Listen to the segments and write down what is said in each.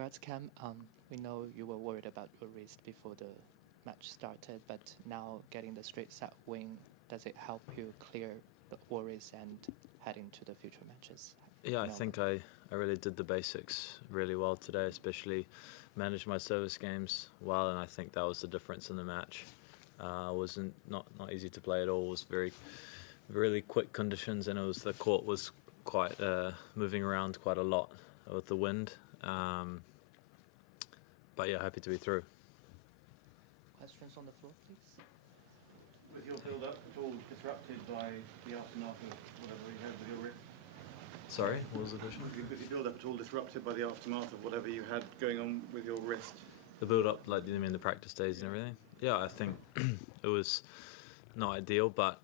Congrats, Cam. We know you were worried about your wrist before the match started, but now getting the straight set win, does it help you clear the worries and head into the future matches? Yeah, I think I really did the basics really well today, especially managed my service games well, and I think that was the difference in the match. Wasn't not easy to play at all. It was really quick conditions, and the court was quite moving around quite a lot with the wind. But yeah, happy to be through. Questions on the floor, please? With your build-up, at all disrupted by the aftermath of whatever you had with your wrist? Sorry, what was the question? Was your build-up at all disrupted by the aftermath of whatever you had going on with your wrist? The build-up, like you mean the practice days and everything? Yeah, I think it was not ideal, but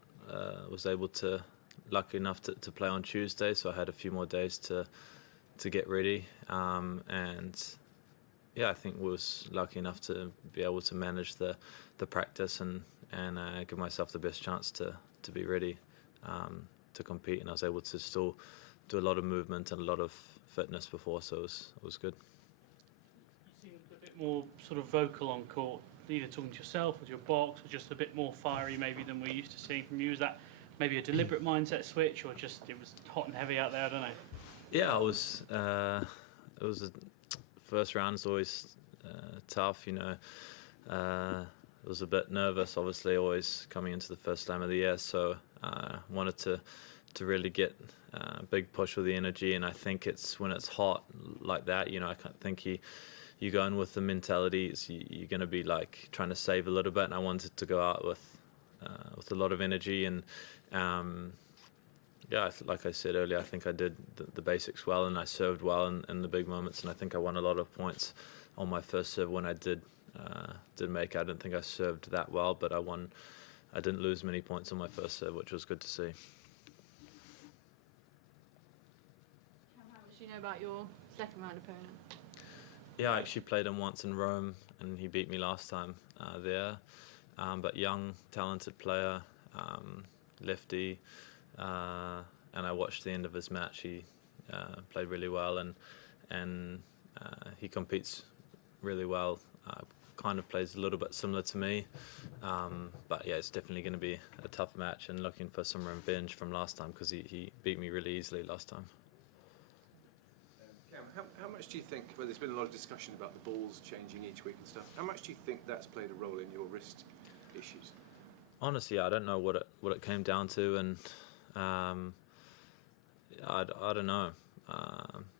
was able to, lucky enough to play on Tuesday, so I had a few more days to get ready, and yeah, I think was lucky enough to be able to manage the practice and give myself the best chance to be ready to compete, and I was able to still do a lot of movement and a lot of fitness before, so it was good. You seemed a bit more sort of vocal on court, either talking to yourself or to your box, or just a bit more fiery maybe than we're used to seeing from you. Is that maybe a deliberate mindset switch, or just it was hot and heavy out there? I don't know. Yeah, it was the first round is always tough, you know. I was a bit nervous, obviously, always coming into the first slam of the year, so wanted to really get a big push with the energy, and I think it's when it's hot like that, you know, I can't think you go in with the mentality, you're going to be like trying to save a little bit, and I wanted to go out with a lot of energy, and yeah, like I said earlier, I think I did the basics well, and I served well in the big moments, and I think I won a lot of points on my first serve when I did make it. I didn't think I served that well, but I won. I didn't lose many points on my first serve, which was good to see. How much do you know about your second round opponent? Yeah, I actually played him once in Rome, and he beat me last time there. But young, talented player, lefty, and I watched the end of his match. He played really well, and he competes really well. Kind of plays a little bit similar to me, but yeah, it's definitely going to be a tough match, and looking for some revenge from last time, because he beat me really easily last time. Cam, how much do you think, well, there's been a lot of discussion about the balls changing each week and stuff, how much do you think that's played a role in your wrist issues? Honestly, I don't know what it came down to, and I don't know,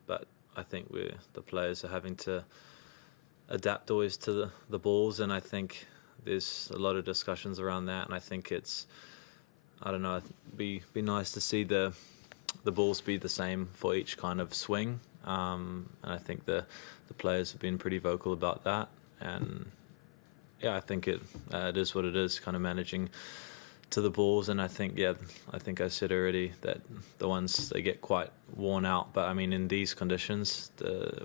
but I think the players are having to adapt always to the balls, and I think there's a lot of discussions around that, and I think I don't know, it'd be nice to see the balls be the same for each kind of swing, and I think the players have been pretty vocal about that, and yeah, I think it is what it is, kind of managing to the balls, and I think I said already that the ones, they get quite worn out, but I mean, in these conditions,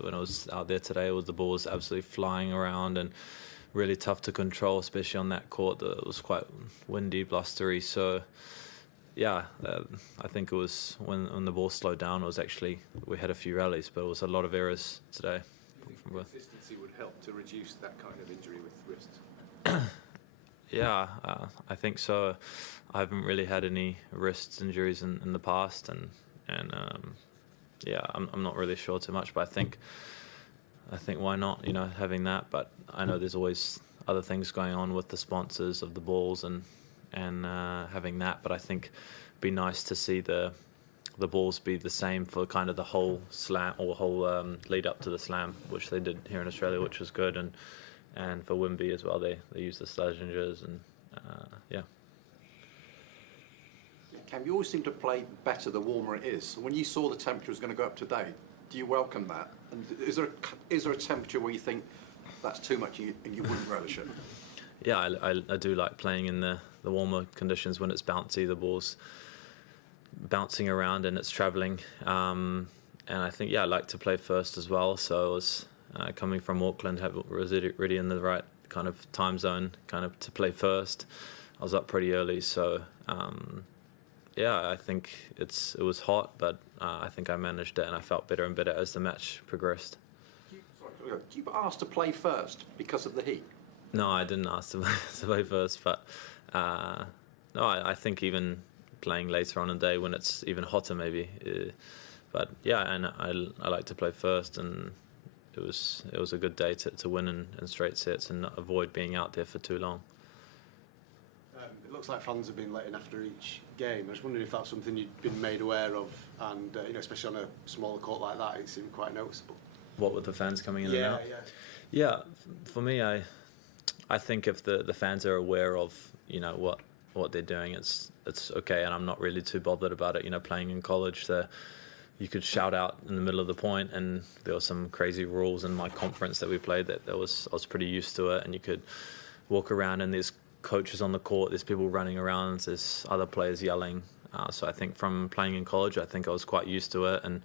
when I was out there today, the ball was absolutely flying around and really tough to control, especially on that court that was quite windy, blustery, so yeah, I think it was when the ball slowed down, it was actually, we had a few rallies, but it was a lot of errors today. Do you think consistency would help to reduce that kind of injury with wrists? Yeah, I think so. I haven't really had any wrist injuries in the past, and yeah, I'm not really sure too much, but I think why not, you know, having that. But I know there's always other things going on with the sponsors of the balls and having that. But I think it'd be nice to see the balls be the same for kind of the whole slam, or whole lead up to the slam, which they did here in Australia, which was good, and for Wimby as well, they use the Slazengers, and yeah. Cam, you always seem to play better the warmer it is. When you saw the temperature was going to go up today, do you welcome that? And is there a temperature where you think that's too much and you wouldn't relish it? Yeah, I do like playing in the warmer conditions when it's bouncy, the ball's bouncing around and it's travelling. And I think, yeah, I like to play first as well. So I was coming from Auckland, was really in the right kind of time zone, kind of to play first. I was up pretty early, so yeah, I think it was hot, but I think I managed it, and I felt better and better as the match progressed. Sorry, ago. Do you ask to play first because of the heat? No, I didn't ask to play first, but no, I think even playing later on in the day when it's even hotter, maybe. But yeah, and I like to play first, and it was a good day to win in straight sets and not avoid being out there for too long. It looks like fans have been letting after each game. I was wondering if that's something you'd been made aware of, and especially on a smaller court like that, it seemed quite noticeable. What with the fans coming in and out? Yeah. For me, I think if the fans are aware of what they're doing, it's okay, and I'm not really too bothered about it. Playing in college, you could shout out in the middle of the point, and there were some crazy rules in my conference that we played I was pretty used to it, and you could walk around and there's coaches on the court, there's people running around, there's other players yelling. So I think from playing in college, I think I was quite used to it, and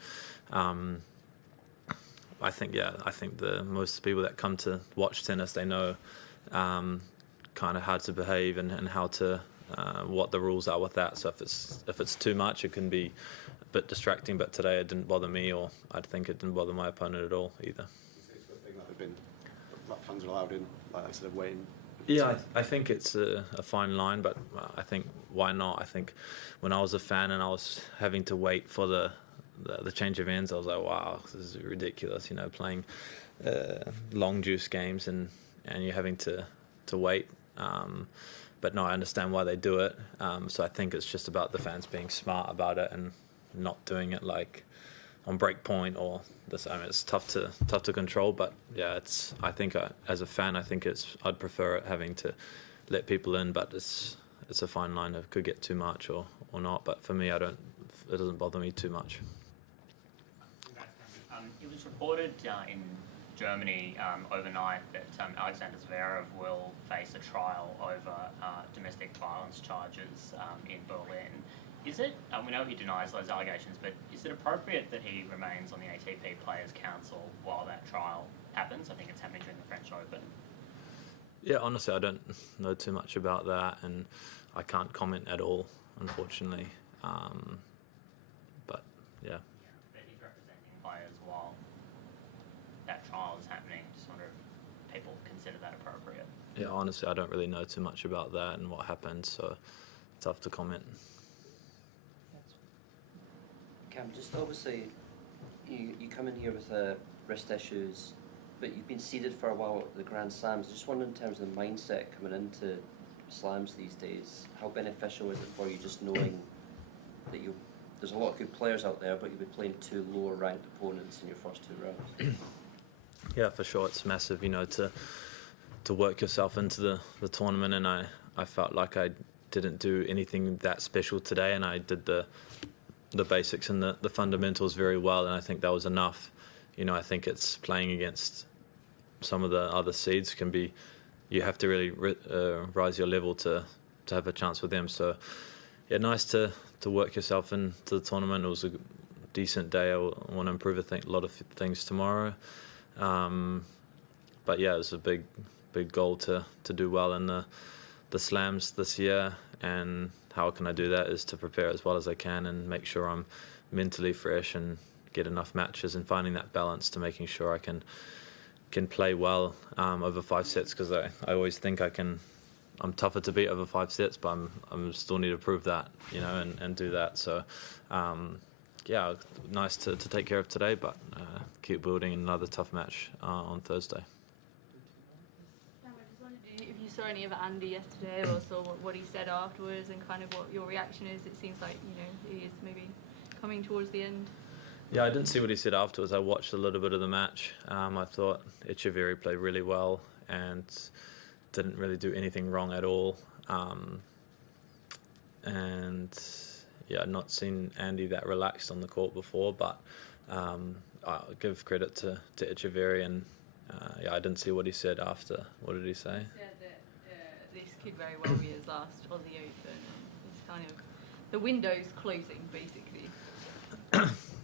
I think the most people that come to watch tennis, they know kind of how to behave and how to what the rules are with that. So if it's too much, it can be a bit distracting. But today it didn't bother me, or I think it didn't bother my opponent at all either. It's a good thing that fans are allowed in, instead of waiting. Yeah, I think it's a fine line, but I think why not? I think when I was a fan and I was having to wait for the change of ends, I was like, wow, this is ridiculous. Playing long juice games and you're having to wait. But no, I understand why they do it. So I think it's just about the fans being smart about it and not doing it like on break point or this. I mean, it's tough to control. But yeah, I think as a fan, I'd prefer it having to let people in. But it's a fine line. It could get too much or not. But for me, it doesn't bother me too much. It was reported in Germany overnight that Alexander Zverev will face a trial over domestic violence charges in Berlin. Is it, we know he denies those allegations, but is it appropriate that he remains on the ATP Players Council while that trial happens? I think it's happening during the French Open. Yeah, honestly, I don't know too much about that, and I can't comment at all, unfortunately. But yeah. But he's representing players while that trial is happening. Just wonder if people consider that appropriate. Yeah, honestly, I don't really know too much about that and what happened, so tough to comment. Cam, just obviously, you come in here with wrist issues, but you've been seeded for a while at the Grand Slams. I just wonder in terms of the mindset coming into slams these days, how beneficial is it for you just knowing that there's a lot of good players out there, but you'll be playing two lower ranked opponents in your first two rounds? Yeah, for sure, it's massive, to work yourself into the tournament, and I felt like I didn't do anything that special today, and I did the basics and the fundamentals very well, and I think that was enough. I think it's playing against some of the other seeds can be, you have to really rise your level to have a chance with them. So yeah, nice to work yourself into the tournament. It was a decent day. I want to improve a lot of things tomorrow. But yeah, it was a big goal to do well in the slams this year, and how can I do that is to prepare as well as I can and make sure I'm mentally fresh and get enough matches, and finding that balance to making sure I can play well over 5 sets, because I always think I'm tougher to beat over 5 sets, but I'm still need to prove that, and do that. So yeah, nice to take care of today, but keep building another tough match on Thursday. I just wondered if you saw any of Andy yesterday, or saw what he said afterwards, and kind of what your reaction is. It seems like he is maybe coming towards the end. Yeah, I didn't see what he said afterwards. I watched a little bit of the match. I thought Echeverry played really well and didn't really do anything wrong at all. And yeah, I've not seen Andy that relaxed on the court before, but I'll give credit to Echeverry, and yeah, I didn't see what he said after. What did he say? He said that this could very well be his last Aussie Open, and it's kind of the window's closing, basically.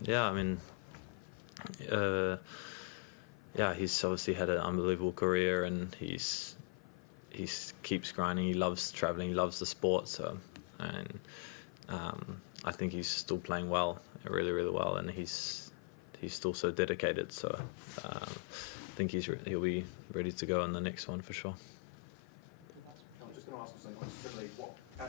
Yeah, I mean, yeah, he's obviously had an unbelievable career, and he keeps grinding. He loves traveling. He loves the sport. So, and I think he's still playing well, really, really well, and he's still so dedicated. So, I think think he'll be ready to go in the next one for sure. I'm just going to ask something quite similarly.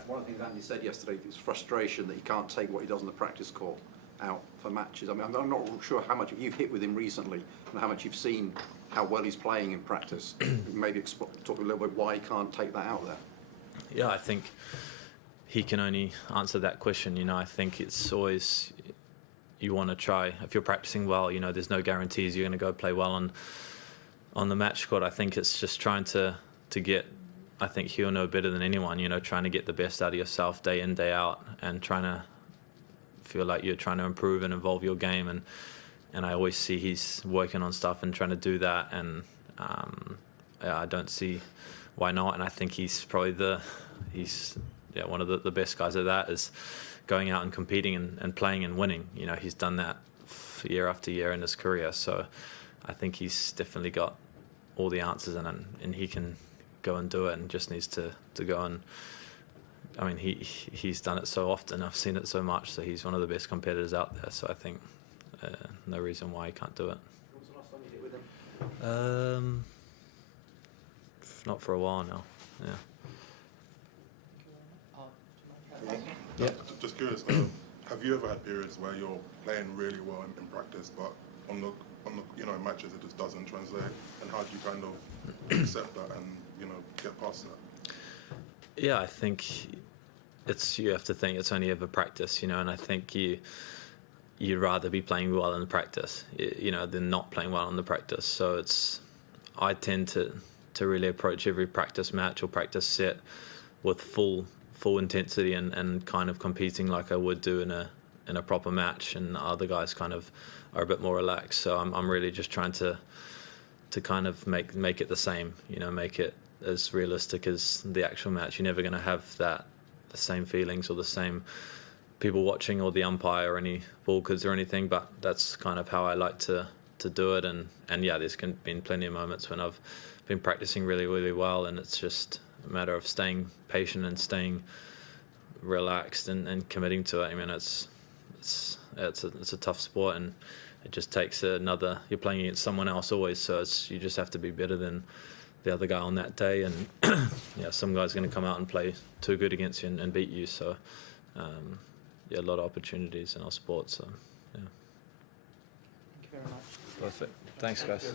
One of the things Andy said yesterday is frustration that he can't take what he does on the practice court out for matches. I mean, I'm not sure how much you've hit with him recently and how much you've seen how well he's playing in practice. Maybe talk a little bit why he can't take that out there. Yeah, I think he can only answer that question. You know, I think it's always, you want to try, if you're practicing well, you know, there's no guarantees you're going to go play well on the match court. I think it's just trying to get, I think he'll know better than anyone, you know, trying to get the best out of yourself day in, day out, and trying to feel like you're trying to improve and evolve your game. And I always see he's working on stuff and trying to do that, and yeah, I don't see why not. And I think he's probably one of the best guys at that, is going out and competing and playing and winning. You know, he's done that year after year in his career. So I think he's definitely got all the answers, and he can go and do it, and just needs to go and, I mean, he's done it so often. I've seen it so much. So he's one of the best competitors out there. So I think no reason why he can't do it. When was the last time you hit with him? Not for a while now. Yeah. Yeah. Just curious, have you ever had periods where you're playing really well in practice, but on the matches it just doesn't translate? And how do you kind of accept that and get past that? Yeah, I think you have to think it's only ever practice, and I think you'd rather be playing well in the practice, than not playing well in the practice. So I tend to really approach every practice match or practice set with full intensity and kind of competing like I would do in a proper match, and other guys kind of are a bit more relaxed. So I'm really just trying to kind of make it the same, make it as realistic as the actual match. You're never going to have the same feelings or the same people watching or the umpire or any ball kids or anything, but that's kind of how I like to do it. And yeah, there's been plenty of moments when I've been practicing really, really well, and it's just a matter of staying patient and staying relaxed and committing to it. I mean, it's a tough sport, and it just takes you're playing against someone else always, so you just have to be better than the other guy on that day. And yeah, some guy's going to come out and play too good against you and beat you. So yeah, a lot of opportunities in our sport. So yeah. Thank you very much. Perfect. Thanks, guys.